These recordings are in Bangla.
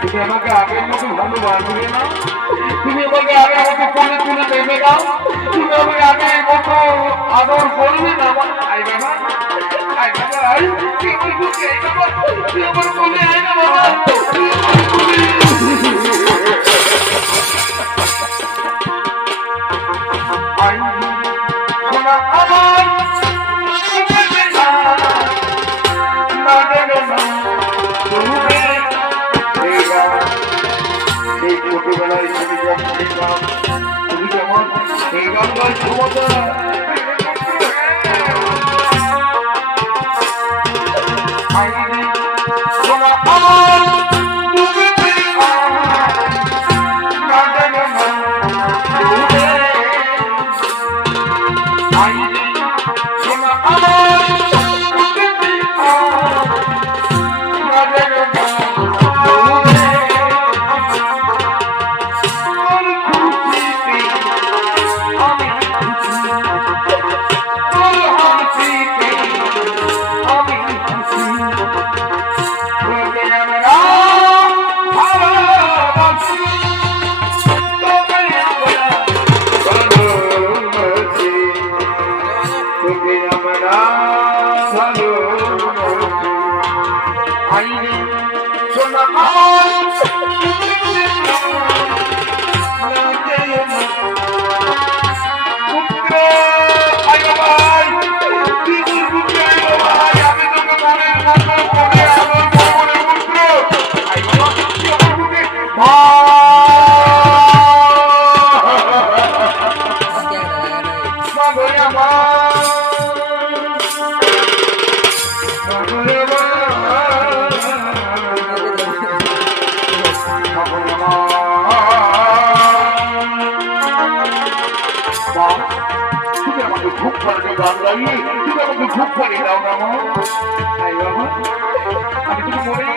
তুমি আমাকে আগের মতো ভালোবাসবে না, তুমি আমাকে আগে আমাকে কোলে তুলে নেবে না, তুমি আমাকে আগের মতো আদর করবে না। আই বাবা, আই বাবা, আই তুই আমার কোলে আয় না বাবা, ছোটবেলায় তুমি যেমন এই গঙ্গায় ক্ষমতা খুব করে দাও না আমি তো মরে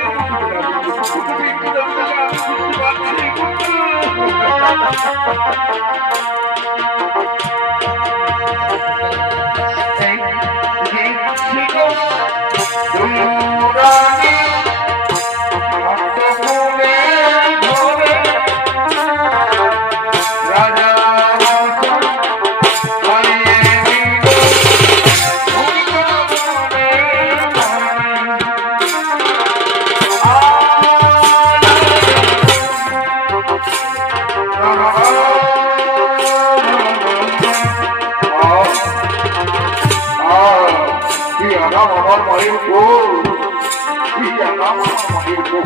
আমার মায়ের বউ।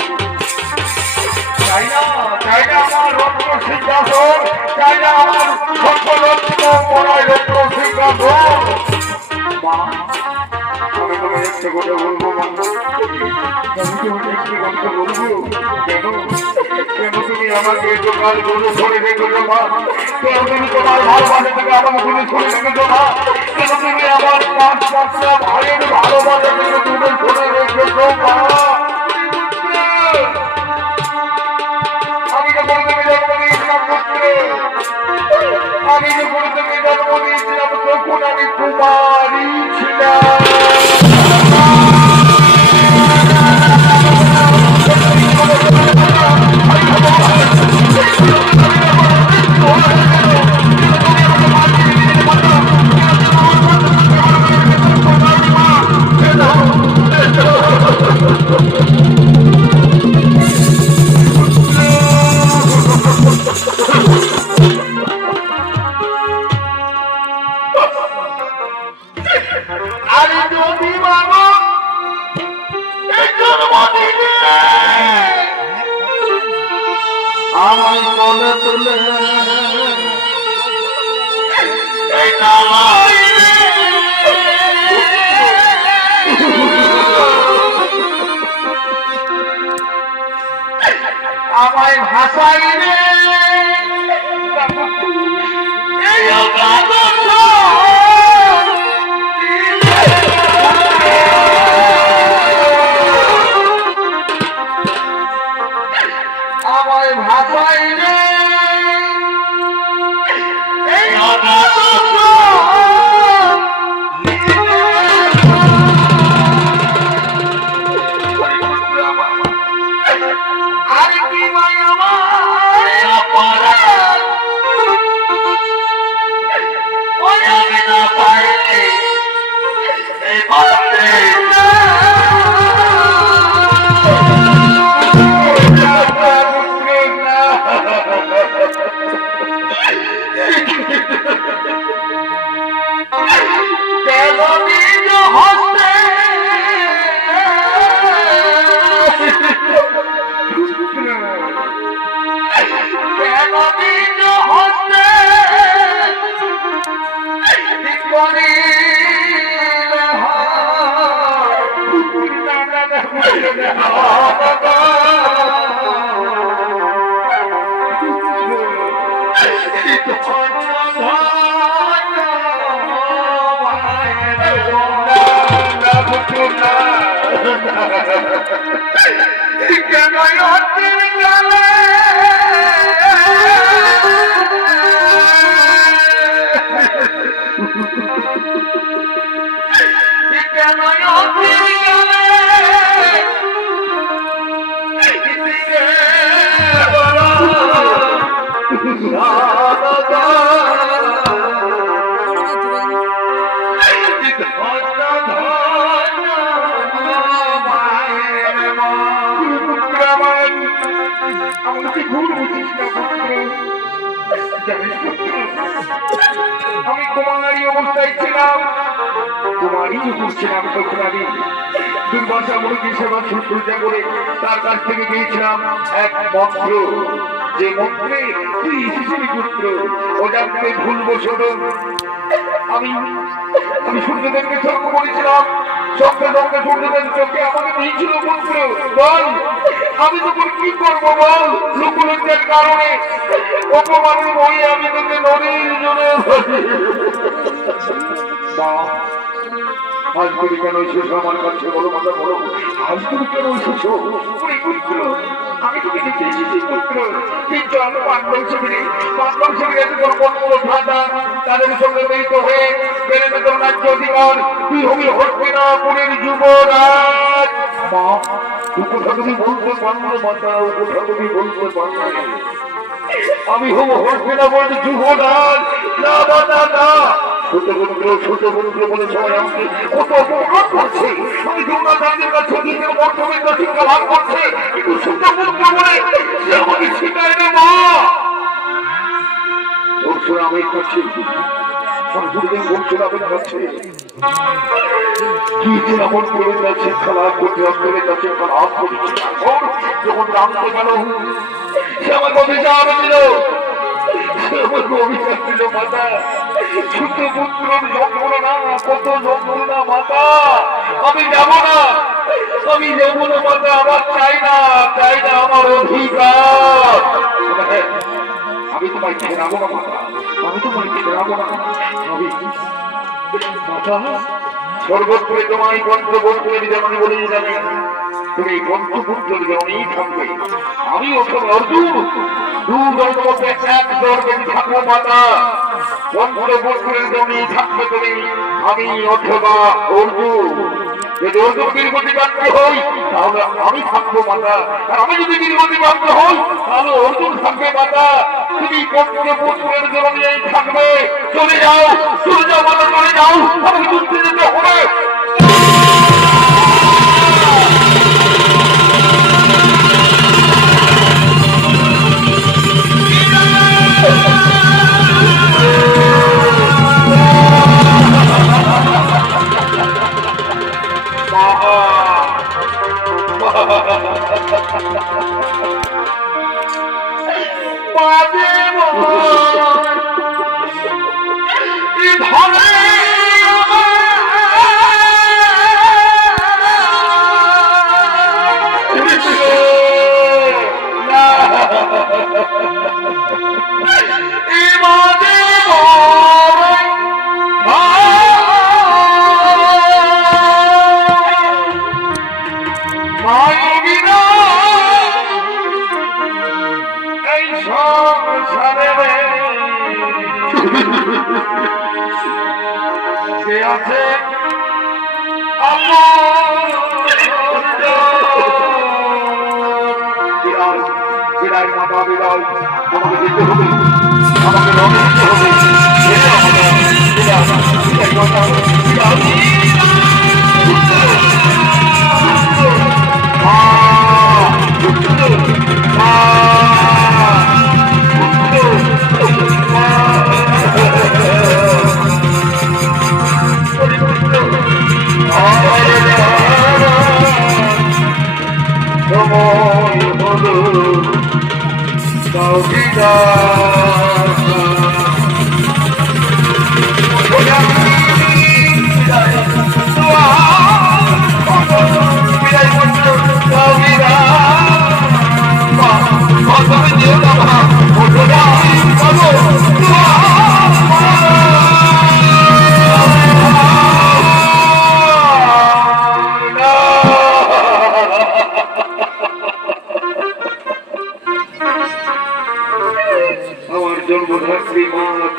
চাই না আমার রত্ন সিংহাসন, চাই না আমার সর্বরত্ন মরায় রত্ন সিংহাসন। মা, আমি তোমায় একটা কথা বলবো মা, আমি তোমাকে একটি কথা বলবো। কেন কেন তুমি আমাকে এত কাল গরু ধরে রেখেছো মা? কেন তুমি তোমার ভালোবাসা থেকে আমাকে দূরে সরে রেখেছো মা? কেন তুমি আমার পাঁচটা ভাইয়ের ভালোবাসা থেকে দূরে সরে রেখেছো মা? আমি যখন তুমি জন্ম দিয়েছিলাম পুত্রে, আমি যখন তুমি জন্ম দিয়েছিলাম তখন আমি কুমারী ছিলাম। আমায় মনে তুলে আমায় ভাষাই রে আমায় ভাষাই রে আরে কি মাই আমার ওই আমি না পাইনি এই বাড়িতে আমি কুমারী অবস্থায় ছিলাম, কুমারী ছিলাম তখন আমি দুর্বাসা মুরগি সেবা শুশ্রূষা করে তার কাছ থেকে পেয়েছিলাম এক মন্ত্র, যে মন্ত্রে তুই শিশুর পুত্র অজান্তে ভুলবশত আমি সূর্যদেবকে সঙ্গ করেছিলাম। সঙ্গে সঙ্গে সূর্যদেব চোখে আমাকে দিয়েছিল পুত্র। বল আমি তখন কি করবো বল? লোকলজ্জার কারণে অপমানের বই আমি তোকে নদীর জলে আজ তুমি কেন এসেছো আমার কাছে? বলো মাতা বলো, আজ তুমি কেন এসেছো? আমি তোকে দেখতে এসেছি পুত্র। কিন্তু আমি পাণ্ডব শিবিরে তাদের সঙ্গে মিলিত হয়ে বেড়ে পেত রাজ্য অধিকার। তুই হবি হটবে না পুরীর যুবরাজ। মা কথা তুমি বলতে পারলো মাতা, কথা তুমি বলতে পারলো আমি হব হটবে না বলতে যুবরাজ। না মাতা না, ছোট পুত্র বলে সবাই আমাকে কত অপমান করছে। আমি যুবরাজের কাছে নিজের বর্তমানটা শিক্ষা লাভ করছে, কিন্তু ছোট পুত্র বলে সে আমাকে শিখায় না। মা আমি করছি গুরুদেব বলছিল আপনার কাছে কি দিন এমন করে যাচ্ছে খেলা করতে অন্তরে যাচ্ছে খারাপ করছে যখন জানতে গেল সে আমাকে অভিশাপ দিল অভিশাপ দিল মাতা ছোট পুত্র যন্ত্রণা কত যন্ত্রণা মাতা আমি যাব না মাতা আমার চাই না আমার অধিকার আমি তোমায় ছেড়াবো না মাতা মাতা সর্বত্রে তোমায় পঞ্চপুত্রের যেমন বলেই যাবে তুমি পঞ্চপুত্রের যেমনই থাকবে আমি অথবা অর্জুন দুজনের মধ্যে এক দর্গে থাকবো মাতা পঞ্চপুত্রের যেমনই থাকবে তুমি আমি অথবা অর্জুন যদি অর্জুন বীরগতিপ্রাপ্ত হই তাহলে আমি থাকবো মাতা আর আমি যদি বীরগতিপ্রাপ্ত হই তাহলে অর্জুন থাকবে মাতা তুমি পঞ্চপুত্রের যেমনই থাকবে চলে যাও মাতা চলে যাও আমাকে যুদ্ধে যেতে হবে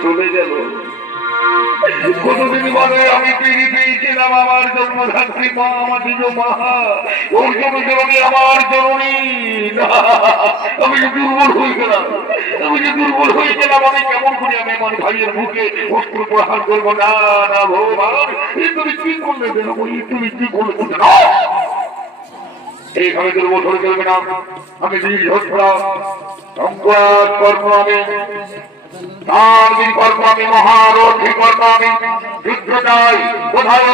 চলে গেল কতদিন পরে আমি ফিরে পেয়েছিলাম আমার জন্মধাত্রী মা আমার নিজ মা ওর জন্মজননী আমার জননী আমি যে দুর্বল হয়ে গেলাম আমি কেমন করে আমি আমার ভাইয়ের মুখে অস্ত্র প্রহার করবো না ভগবান তুমি কি করলে তুমি কি করলে এইভাবে দুর্বল হয়ে চলবে না আমি বীরযোদ্ধা সংগ্রাম কর্ম আমি ধার্মিক কর্ম আমি মহারথী কর্ম আমি যুদ্ধ চাই কোথায়